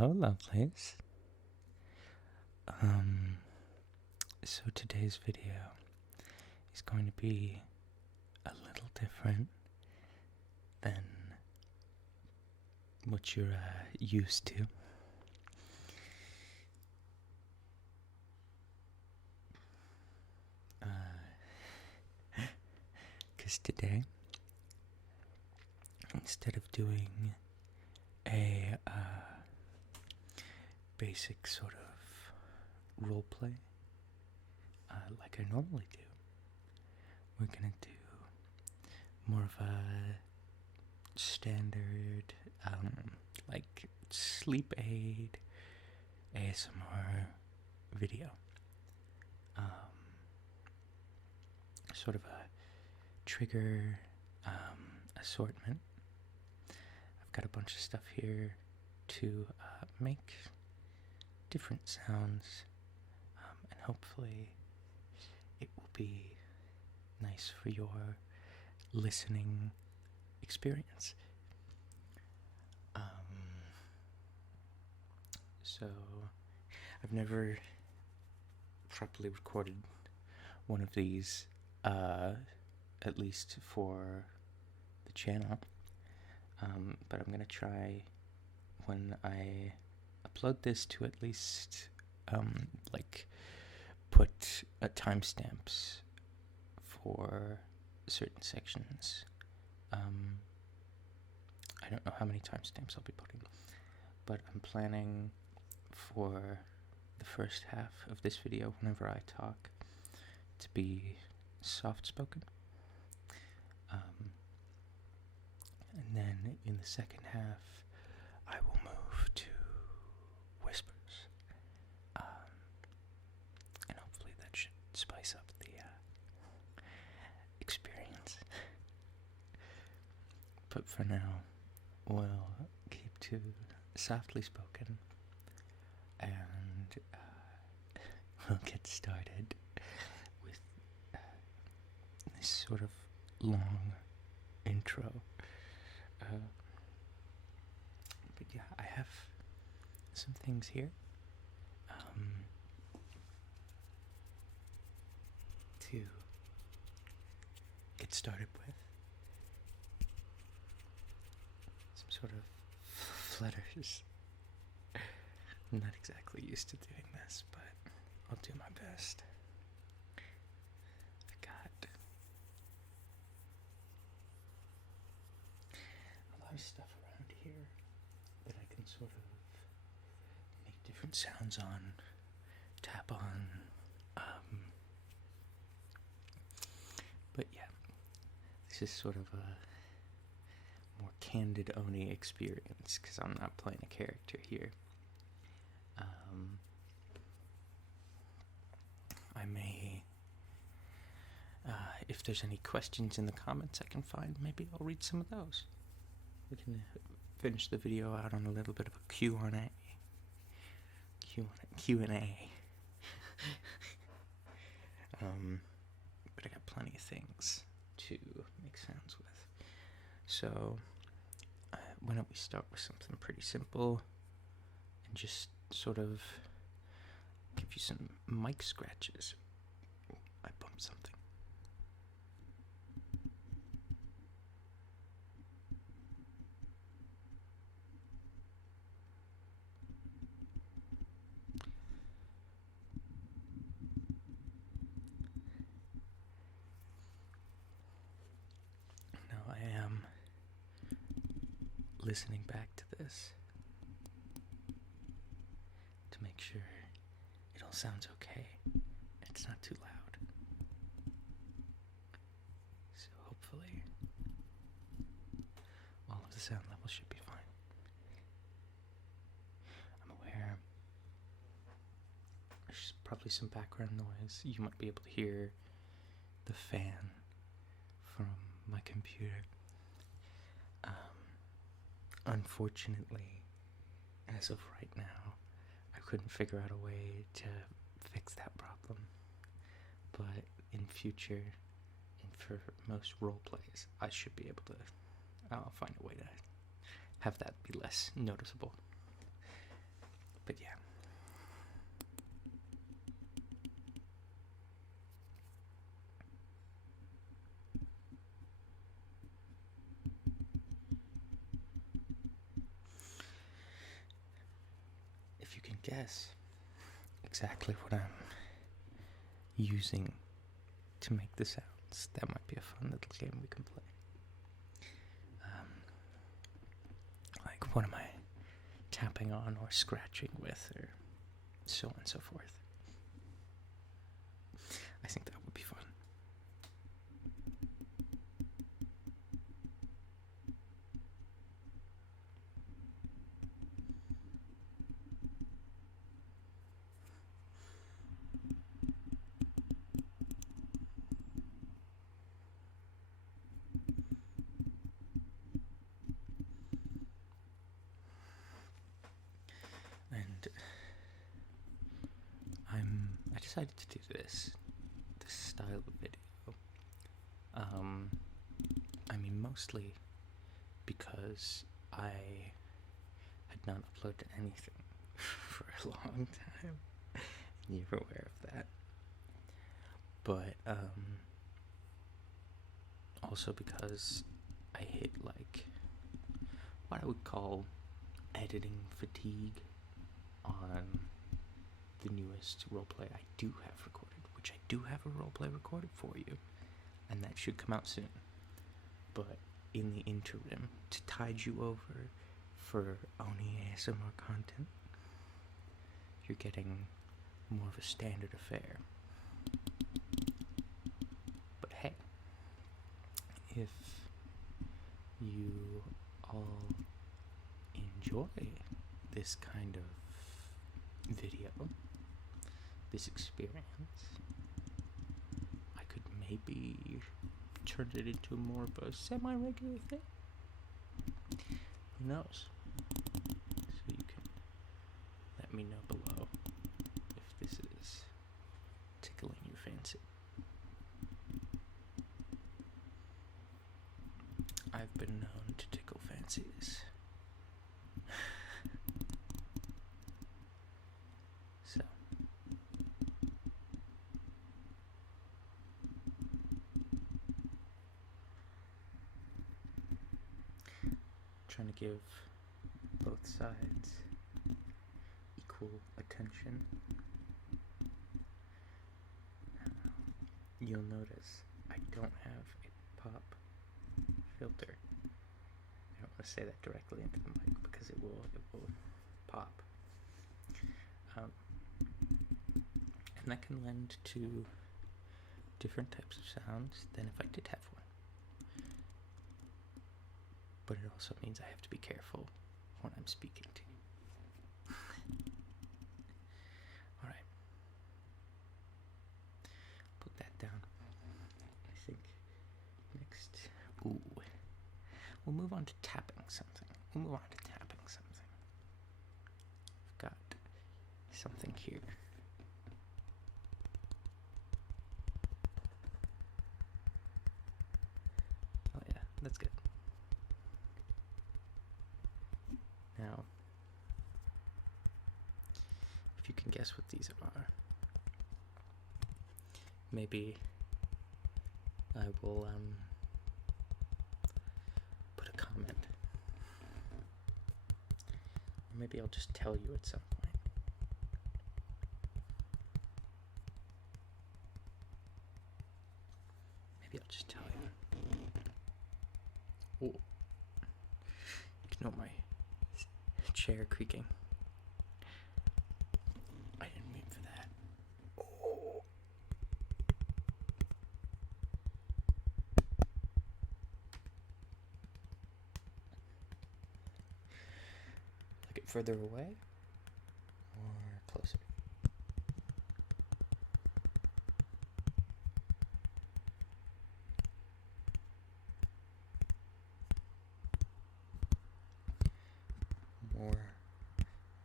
Hello, lovelies. So today's video is going to be a little different than what you're used to. Because today, instead of doing a basic sort of role play like I normally do, we're gonna do more of a standard like sleep aid ASMR video, sort of a trigger assortment. I've got a bunch of stuff here to make different sounds, and hopefully it will be nice for your listening experience. So I've never properly recorded one of these, at least for the channel, but I'm gonna try when I upload this to at least like put timestamps for certain sections. I don't know how many timestamps I'll be putting, but I'm planning for the first half of this video, whenever I talk, to be soft-spoken, and then in the second half I will move to whispers, and hopefully that should spice up the experience. But for now, we'll keep to softly spoken, and we'll get started with this sort of long intro. But yeah, I have some things here to get started with. Some sort of flutters. I'm not exactly used to doing this, but I'll do my best. I got a lot of stuff around here that I can sort of make different sounds on, tap on, but yeah, this is sort of a more candid Oni experience, because I'm not playing a character here. I may, if there's any questions in the comments I can find, maybe I'll read some of those. We can finish the video out on a little bit of a Q&A. But I got plenty of things to make sounds with. So, why don't we start with something pretty simple and just sort of give you some mic scratches. I bumped something. Now I am listening back to this to make sure it all sounds okay. It's not too loud. So hopefully all of the sound levels should be fine. I'm aware there's probably some background noise. You might be able to hear the fan from my computer. Unfortunately, as of right now, I couldn't figure out a way to fix that problem. But in future, and for most role plays, I should be able to, I'll find a way to have that be less noticeable. But yeah. If you can guess exactly what I'm using to make the sounds, that might be a fun little game we can play. Like, what am I tapping on or scratching with, or so on and so forth. I think that would be fun. And I decided to do this style of video. I mean, mostly because I had not uploaded anything for a long time. You're aware of that. But also because I hit like what I would call editing fatigue on the newest roleplay I do have recorded, which I do have a roleplay recorded for you, and that should come out soon. But in the interim, to tide you over for only ASMR content, you're getting more of a standard affair. But hey, if you all enjoy this kind of video, this experience, I could maybe turn it into more of a semi-regular thing. Who knows? So you can let me know below if this is tickling your fancy. I've been known to tickle fancies. So, trying to give both sides equal attention. You'll notice I don't have a pop filter. I don't want to say that directly into the mic because it will pop. And that can lend to different types of sounds than if I did have one. But it also means I have to be careful when I'm speaking to you. Alright. Put that down. I think next, we'll move on to tapping something. I've got something here. Oh yeah, that's good. Now, if you can guess what these are, maybe I will put a comment. Or maybe I'll just tell you at some point. Maybe I'll just tell you. Oh, ignore my chair creaking. I didn't mean for that. Oh. Like it further away or closer? More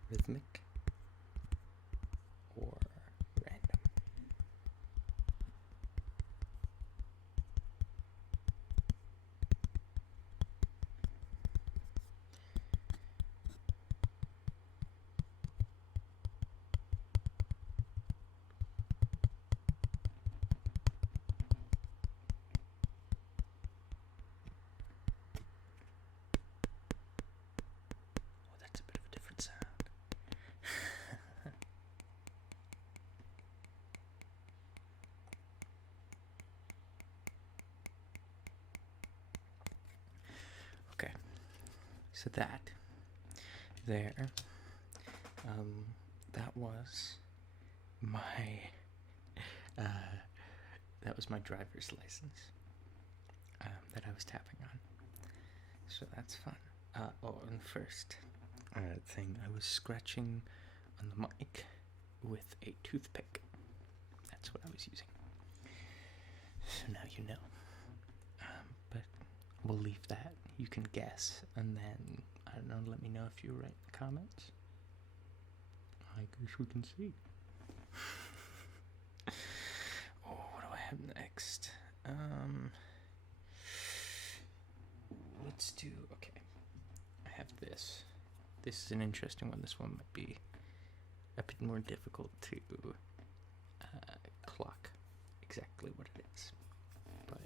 rhythmic or random? So that was my that was my driver's license that I was tapping on. So that's fun. And first thing, I was scratching on the mic with a toothpick. That's what I was using. So now you know. But we'll leave that. You can guess, and then, I don't know, let me know if you're right in the comments. I guess we can see. Oh, what do I have next? Let's do, okay. I have this. This is an interesting one. This one might be a bit more difficult to clock exactly what it is. But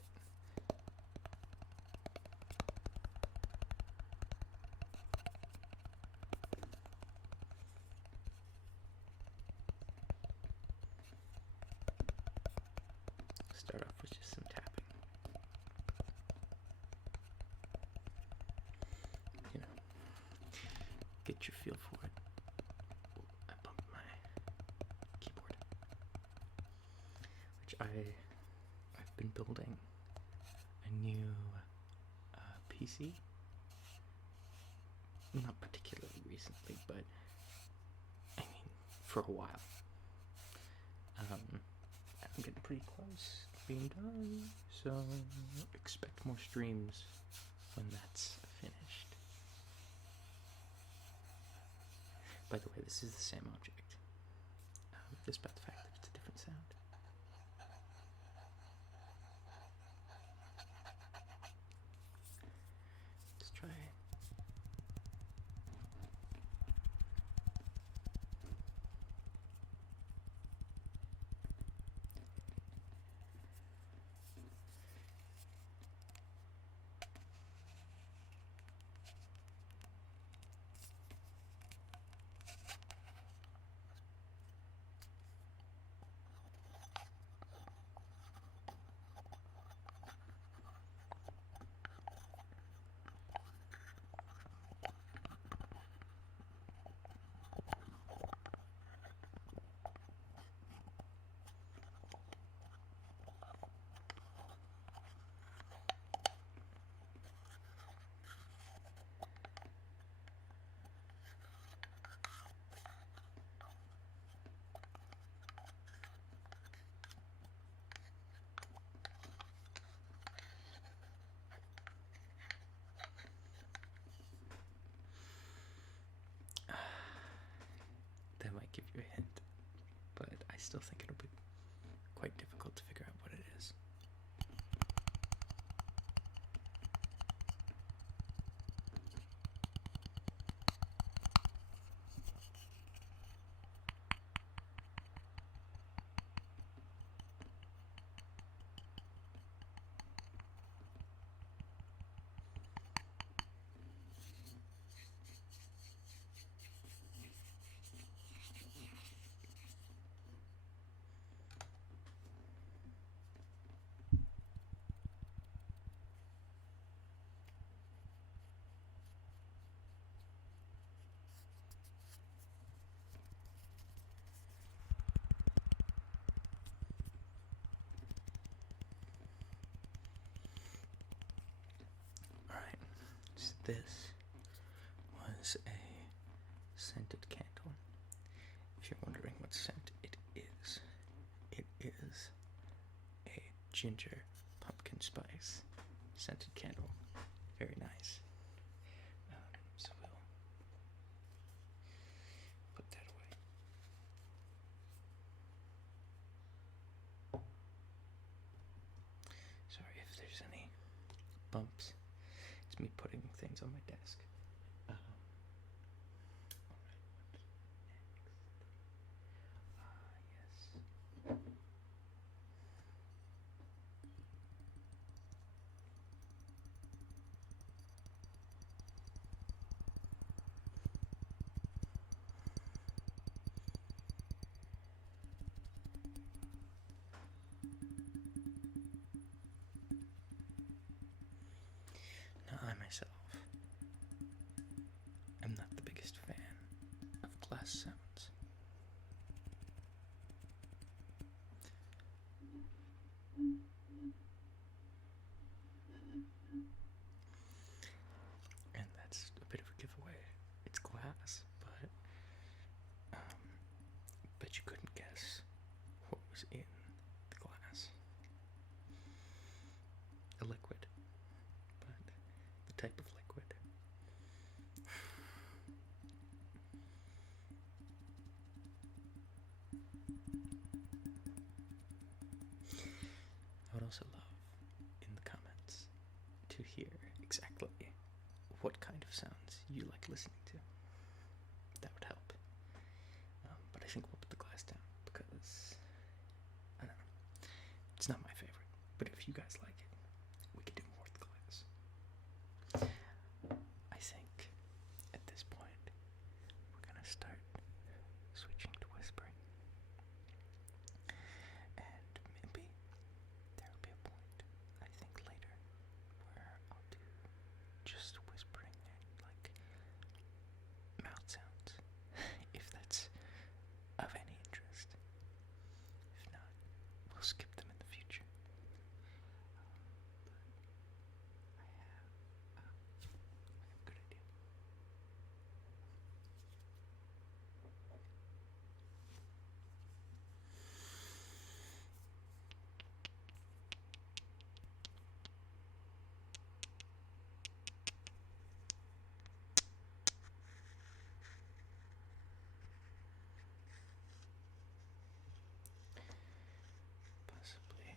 start off with just some tapping. You know, get your feel for it. Oh, I bumped my keyboard. Which I've been building a new PC. Not particularly recently, but I mean, for a while. I'm getting pretty close to being done, so expect more streams when that's finished. By the way, this is the same object, despite the fact that it's a different sound. Let's try it. That might give you a hint, but I still think it'll be quite difficult to figure out what it is. This was a scented candle. If you're wondering what scent it is a ginger pumpkin spice scented candle. Very nice. So we'll put that away. Sorry if there's any bumps. It's me putting things on my desk. Alright, yes. Now I myself type of liquid. I would also love in the comments to hear exactly what kind of sounds you like listening to. That would help. But I think we'll put the glass down because, I don't know, it's not my favorite. But if you guys like it, we could do more with glass. I think at this point, we're going to start switching to whispering. And maybe there will be a point, I think later, where I'll do just whispering and like mouth sounds, if that's of any interest. If not, we'll skip them in the future. But I have a good idea. Possibly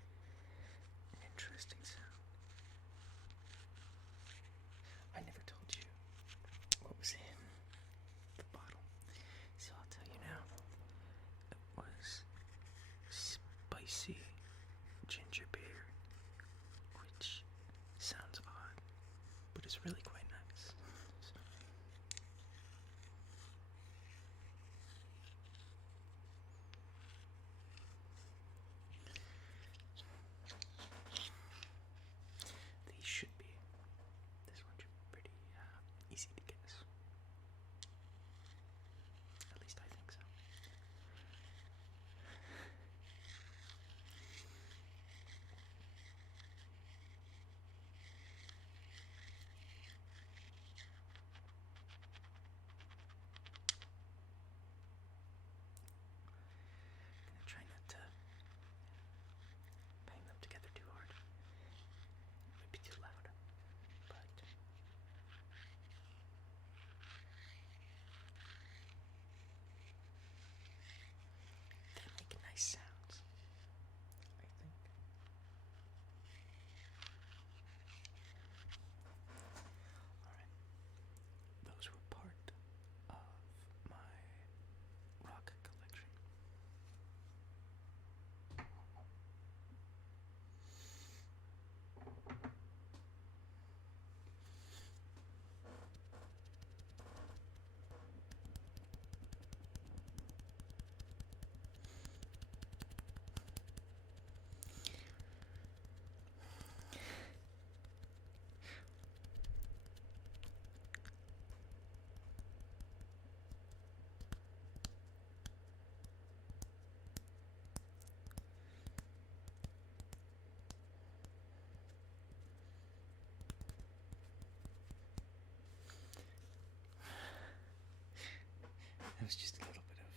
an interesting sound. I never told you what was in the bottle, so I'll tell you now. It was spicy ginger beer, which sounds odd, but it's really quite nice. So. These should be. This one should be pretty easy to guess. At least I think so. I'm gonna try not to bang them together too hard. Maybe too loud, but they make nice sounds, I think. Alright, those were part of my rock collection. That was just a little bit of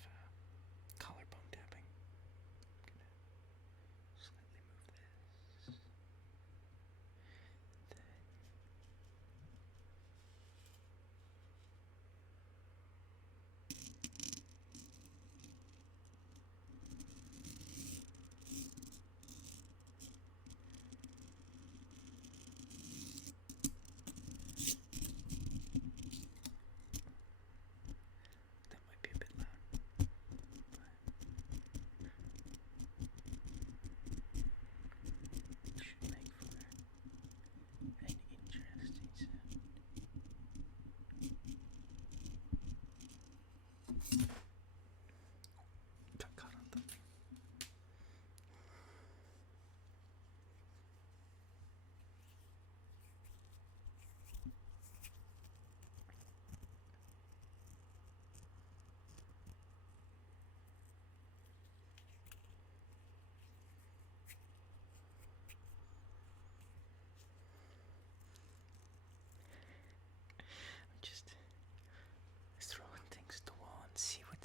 collarbone tapping. I'm gonna slightly move this. Then that might be a bit loud, but should make for an interesting sound. Got caught on the thing. I'm just throwing things at the wall and see what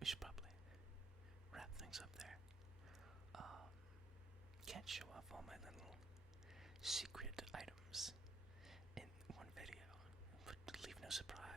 we should probably wrap things up there. Can't show off all my little secret items in one video, but leave no surprise.